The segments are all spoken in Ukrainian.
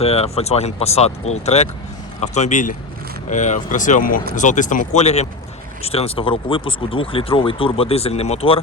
Це Volkswagen Passat All-Track. Автомобіль е, в красивому золотистому кольорі 2014 року випуску, 2-літровий турбодизельний мотор.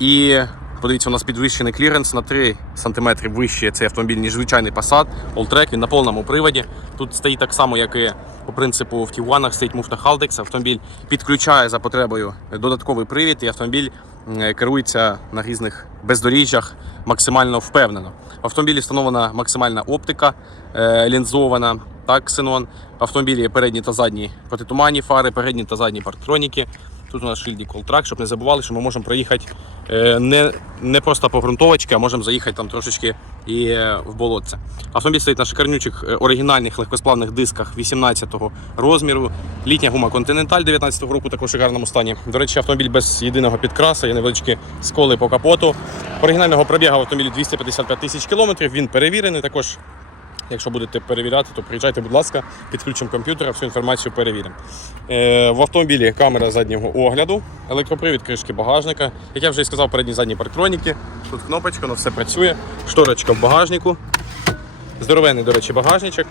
І подивіться, у нас підвищений кліренс на 3 см вище цей автомобіль, ніж звичайний Passat. All-Track, він на повному приводі. Тут стоїть так само, як і по принципу в Тігуанах стоїть муфта Haldex. Автомобіль підключає за потребою додатковий привід, і автомобіль е, керується на різних бездоріжжях максимально впевнено. В автомобілі встановлена максимальна оптика е, лінзована. Так, ксенон. В автомобілі передні та задні протитуманні фари, передні та задні парктроніки. Тут у нас шильдик Колтрак, щоб не забували, що ми можемо проїхати е, не, не просто по ґрунтовочці, а можемо заїхати там трошечки і е, в болотце. Автомобіль стоїть на шикарнючих е, оригінальних легкосплавних дисках 18-го розміру. Літня гума Continental 19-го року також в шикарному стані. До речі, автомобіль без єдиного підкраса, є невеличкі сколи по капоту. Оригінального пробігу автомобілі 255 тисяч кілометрів. Він перевірений. Також Якщо будете перевіряти, то приїжджайте, будь ласка, підключимо комп'ютера, всю інформацію перевіримо. Е, в автомобілі камера заднього огляду, електропривід кришки багажника. Як я вже і сказав, передні задні парктроніки. Тут кнопочка, воно все працює. Шторочка в багажнику. Здоровенний, до речі, багажничок.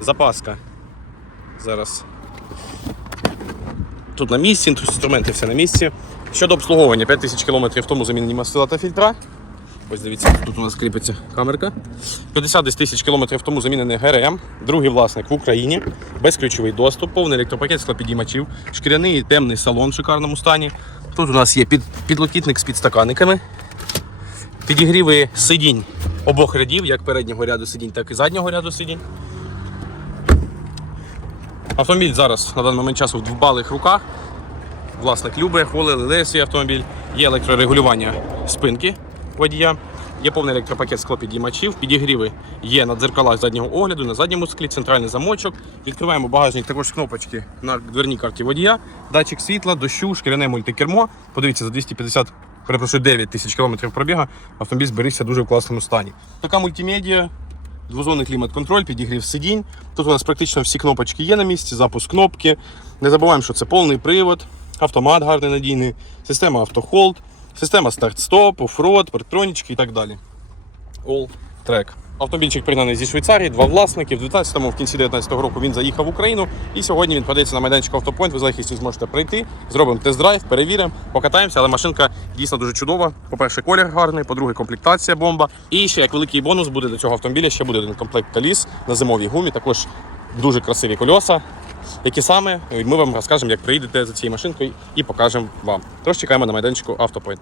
Запаска. Зараз. Тут на місці, інструменти все на місці. Щодо обслуговування, 5000 км тому замінені мастила та фільтра. Ось дивіться, тут у нас кріпиться камерка. 50 тисяч кілометрів тому замінений ГРМ, другий власник в Україні, безключовий доступ, повний електропакет склопідіймачів, шкіряний темний салон в шикарному стані. Тут у нас є під, підлокітник з підстаканниками, підігріви сидінь обох рядів, як переднього ряду сидінь, так і заднього ряду сидінь. Автомобіль зараз на даний момент часу в дбалих руках. Власник любить, хвалили свій автомобіль. Є електрорегулювання спинки водія, є повний електропакет склопідіймачів, підігріви є на дзеркалах заднього огляду, на задньому склі, центральний замочок. Відкриваємо багажник, також кнопочки на дверній карті водія, датчик світла, дощу, шкіряне мультикермо. Подивіться, за 250, перепрошую, 9 тисяч кілометрів пробіга автомобіль зберігся дуже в класному стані. Така мультимедіа, Двозонний клімат-контроль, підігрів сидінь. Тут у нас практично всі кнопочки є на місці, запуск кнопки. Не забуваємо, що це повний привод, автомат гарний надійний, система автохолд, система старт-стоп, оффроад, парктронічки і так далі. All track. Автомобільчик пригнаний зі Швейцарії, два власники. В 19-му, в кінці 19-го року він заїхав в Україну. І сьогодні він подається на майданчик Автопойнт. Ви з легкістю зможете прийти, зробимо тест-драйв, перевіримо, покатаємося. Але машинка дійсно дуже чудова. По-перше, колір гарний, по-друге, комплектація бомба. І ще як великий бонус буде до цього автомобіля, ще буде один комплект коліс на зимовій гумі. Також дуже красиві кольоса. Які саме ми вам розкажемо, як приїдете за цією машинкою і покажемо вам. Тож чекаємо на майданчику Автопойнт.